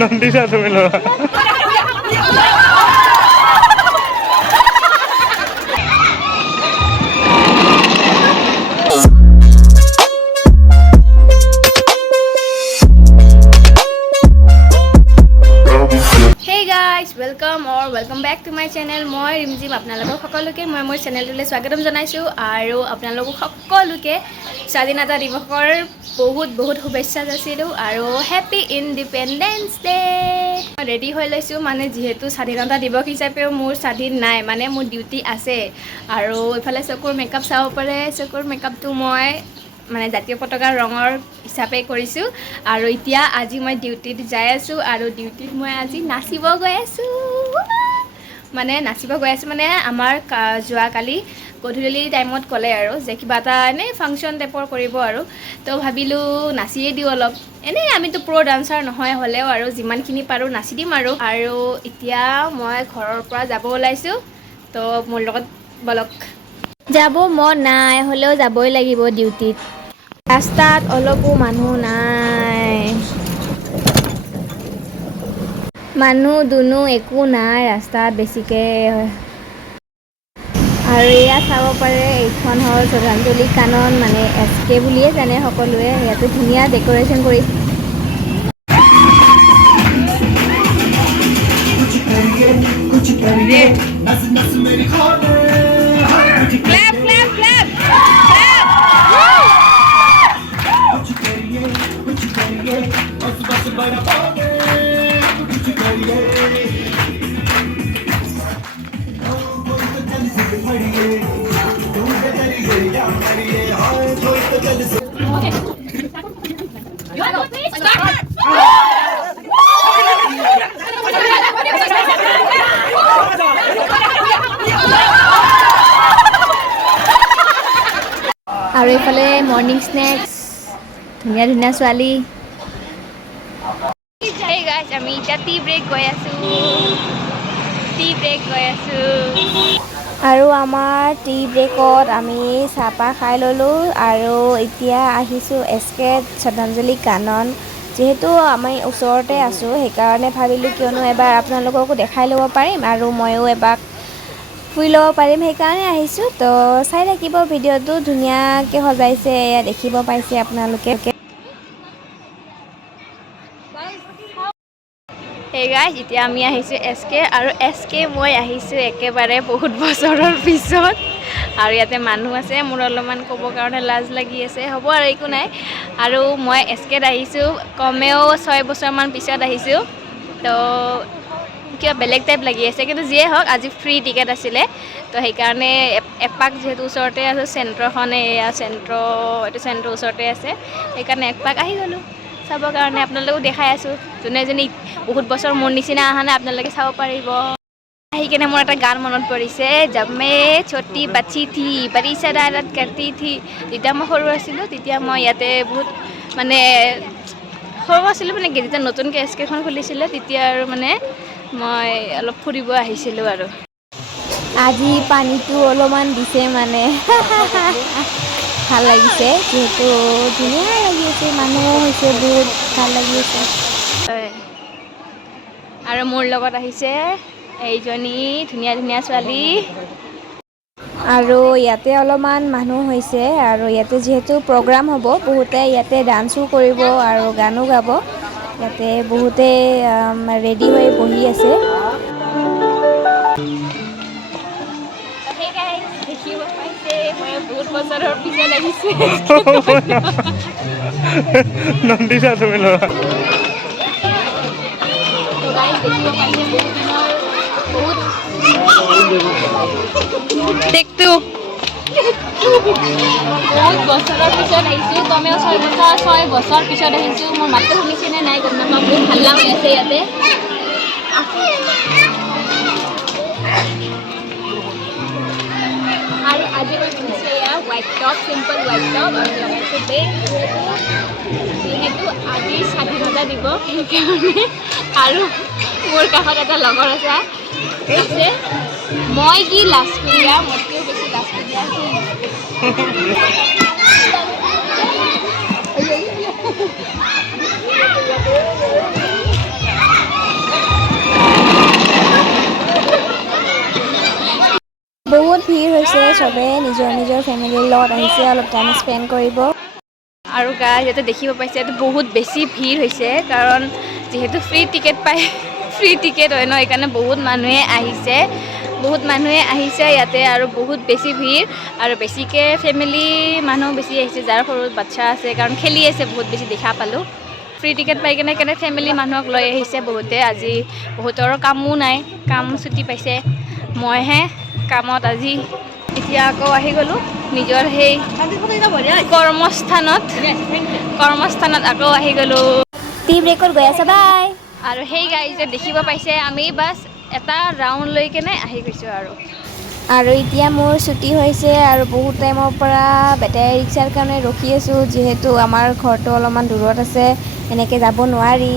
নন্দিতা তুমি ল'ৰা welcome back to my channel मैं रिमजिम आपलोक सकलोके मैं मोर चेनेलटोले स्वागतम जानाइछो आरो आपलोक सकलोके स्वाधीनता दिवसर बहुत बहुत शुभेच्छा जाचिलो आरो हैप्पी इंडिपेंडेंस डे रेडी हो लैसो माने जेहेतु स्वाधीनता दिवस हिसापे मोर स्वाधीन नाइ माने मोर डिउटी आछे आरो इफाले चकुर मेकअप चाब पारे चकुर मेकअपटो मैं माने जातीय पताकार रंगर हिसापे करिसु आरो इतिया আজি मैं डिउटीत जाय आसु आरो डिउटीत मैं আজি नाचिब गय आसु माने नाचिब गय आसु माने आमार जुआ काली गधुली टाइमत कले आरो जे किबा ता एने फांक्शन टाइपर करिब आरो तो भाबिलु नाचिए दिउ अलप एने आमी तो प्रो डान्सार নহয় হলেও आरो जिमानखिनि पारो नाचि दिम आरो इतिया मैं घरर পৰা যাব ওলাইছো तो मोर লগত বলক যাব মন নাই হলেও যাবই লাগিব ডিউটিত ৰাস্তাত অলপো মানুহ নাই মানুহ দুনু একো নাই ৰাস্তাত বেছিকে আৰু এয়া চাব পাৰে এইখন হ'ল শ্ৰদ্ধাঞ্জলি কানন মানে এছকে বুলিয়ে জানে সকলোৱে ইয়াতে ধুনীয়া ডেকোৰেশ্যন কৰিছে Clap, clap, clap, clap. আৰু এইফালে মৰ্নিং স্নেক্স ধুনীয়া ধুনীয়া ছোৱালী Hey guys, আমি এতিয়া টি ব্ৰেক গৈ আছো আৰু আমাৰ টি ব্ৰেকত আমি চাহপাহ খাই ললো আৰু এতিয়া আহিছো এছকে শ্ৰদ্ধাঞ্জলি কানন যেহেতু আমি ওচৰতে আছো সেইকাৰণে ভাবিলো কিয়নো এবাৰ আপোনালোককো দেখাই ল'ব পাৰিম আৰু ময়ো এবাৰ ফুৰি ল'ব পাৰিম সেইকাৰণে আহিছোঁ তো চাই থাকিব ভিডিঅ'টো ধুনীয়াকৈ সজাইছে এয়া দেখিব পাইছে আপোনালোকে Hey guys, এতিয়া আমি আহিছোঁ এছকে আৰু এছকে মই আহিছোঁ একেবাৰে বহুত বছৰৰ পিছত আৰু ইয়াতে মানুহ আছে মোৰ অলপমান ক'ব কাৰণে লাজ লাগি আছে হ'ব আৰু একো নাই আৰু মই এছকেত আহিছোঁ কমেও 6 বছৰমান পিছত আহিছোঁ তো কিবা বেলেগ টাইপ লাগি আছে কিন্তু যিয়ে হওক আজি ফ্ৰী টিকেট আছিলে তো সেইকাৰণে এপাক যেহেতু ওচৰতে আছে চেণ্ট্ৰখনে এয়া এইটো চেণ্ট্ৰ ওচৰতে আছে সেইকাৰণে এপাক আহি গ'লোঁ চাবৰ কাৰণে আপোনালোকেও দেখাই আছোঁ যোনে যোনে বহুত বছৰ মোৰ নিচিনা অহা নাই আপোনালোকে চাব পাৰিব আহি কেনে মোৰ এটা গান মনত পৰিছে জব মে ছোটি বাচ্চি থি বড়ি শৰাৰত কৰতি থি যেতিয়া মই সৰু আছিলোঁ তেতিয়া মই ইয়াতে বহুত মানে সৰু আছিলোঁ মানে যেতিয়া নতুনকৈ এছকেখন খুলিছিলে তেতিয়া আৰু মানে মই অলপ ফুৰিব আহিছিলোঁ আৰু আজি পানীটো অলপমান দিছে মানে ভাল লাগিছে যেহেতু ধুনীয়া লাগি আছে মানুহ হৈছে বহুত ভাল লাগি আছে আৰু মোৰ লগত আহিছে এইজনী ধুনীয়া ধুনীয়া ছোৱালী আৰু ইয়াতে অলপমান মানুহ হৈছে আৰু ইয়াতে যেহেতু প্ৰগ্ৰাম হ'ব বহুতে ইয়াতে ডান্সো কৰিব আৰু গানো গাব ইয়াতে বহুতে ৰেডি হৈ বহি আছে দেখিব পাইছে মই বহুত বছৰৰ পিছত আহিছোঁ নন্দিতা তুমি ল'ৰা দেখতো বহুত বছৰৰ পিছত আহিছোঁ কমেও 6 বছৰ পিছত আহিছোঁ মোৰ মাতটো শুনিছেনে নাই গম নাপাওঁ বহুত হাল্লা হৈ আছে ইয়াতে আৰু আজি মই পিন্ধিছোঁ এয়া white top simple white top আৰু লগাইছোঁ বেগ যিহেতু আজি স্বাধীনতা দিৱস সেইকাৰণে আৰু মোৰ কাষত এটা লগৰ আছে মই কি লাজকুৰীয়া মোতকৈও বেছি লাজকুৰীয়া বহুত ভিৰ হৈছে, চবে নিজৰ নিজৰ ফেমিলিৰ লগত আহিছে অলপ টাইম স্পেণ্ড কৰিব। আৰু গাইজ ইয়াতে দেখিব পাইছে ইয়াতে বহুত বেছি ভিৰ হৈছে, কাৰণ যিহেতু ফ্ৰী টিকেট পায়, ফ্ৰী টিকেট হয় ন, সেইকাৰণে বহুত মানুহে আহিছে ইয়াতে, আৰু বহুত বেছি ভিৰ, আৰু বেছিকৈ ফেমিলি মানুহ বেছি আহিছে, যাৰ সৰু বাচ্ছা আছে, কাৰণ খেলি আছে বহুত বেছি দেখা পালোঁ। ফ্ৰী টিকেট পাই কেনে ফেমিলি মানুহক লৈ আহিছে বহুতে। আজি বহুতৰ কামো নাই, কাম ছুটি পাইছে, মইহে কামত আজি। এতিয়া আকৌ আহি গ'লোঁ নিজৰ সেই কৰ্মস্থানত আকৌ আহি গ'লোঁ। টি ব্ৰেকত গৈ আছা, বাই। আৰু সেই গাড়ীতে দেখিব পাইছে আমি বাছ এটা ৰাউণ্ড লৈ কেনে আহি গৈছোঁ আৰু এতিয়া মোৰ ছুটি হৈছে, আৰু বহুত টাইমৰ পৰা বেটাৰী ৰিক্সাৰ কাৰণে ৰখি আছোঁ, যিহেতু আমাৰ ঘৰটো অলপমান দূৰত আছে, এনেকৈ যাব নোৱাৰি,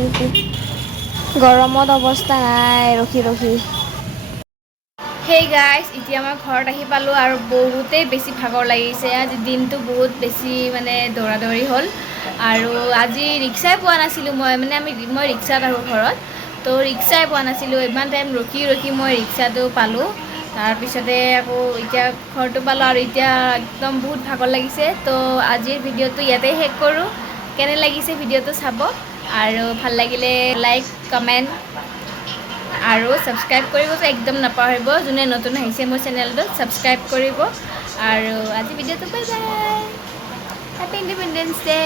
গৰমত অৱস্থা নাই ৰখি ৰখি। সেই গাইজ এতিয়া মই ঘৰত আহি পালোঁ, আৰু বহুতেই বেছি ভাগৰ লাগিছে। আজি দিনটো বহুত বেছি মানে দৌৰা দৌৰি হ'ল, আৰু আজি ৰিক্সাই পোৱা নাছিলোঁ মই ৰিক্সাত আহোঁ ঘৰত, তো ৰিক্সাই পোৱা নাছিলোঁ। ইমান টাইম ৰখি ৰখি মই ৰিক্সাটো পালোঁ, তাৰপিছতে আকৌ এতিয়া ঘৰটো পালোঁ, আৰু এতিয়া একদম বহুত ভাগৰ লাগিছে। তো আজিৰ ভিডিঅ'টো ইয়াতে শেষ কৰোঁ। কেনে লাগিছে ভিডিঅ'টো চাব, আৰু ভাল লাগিলে লাইক কমেণ্ট আৰু ছাবস্ক্ৰাইব কৰিবতো একদম নাপাহৰিব। যোনে নতুন আহিছে মোৰ চেনেলটো ছাবস্ক্ৰাইব কৰিব, আৰু আজি ভিডিঅ'টো bye bye, happy independence day.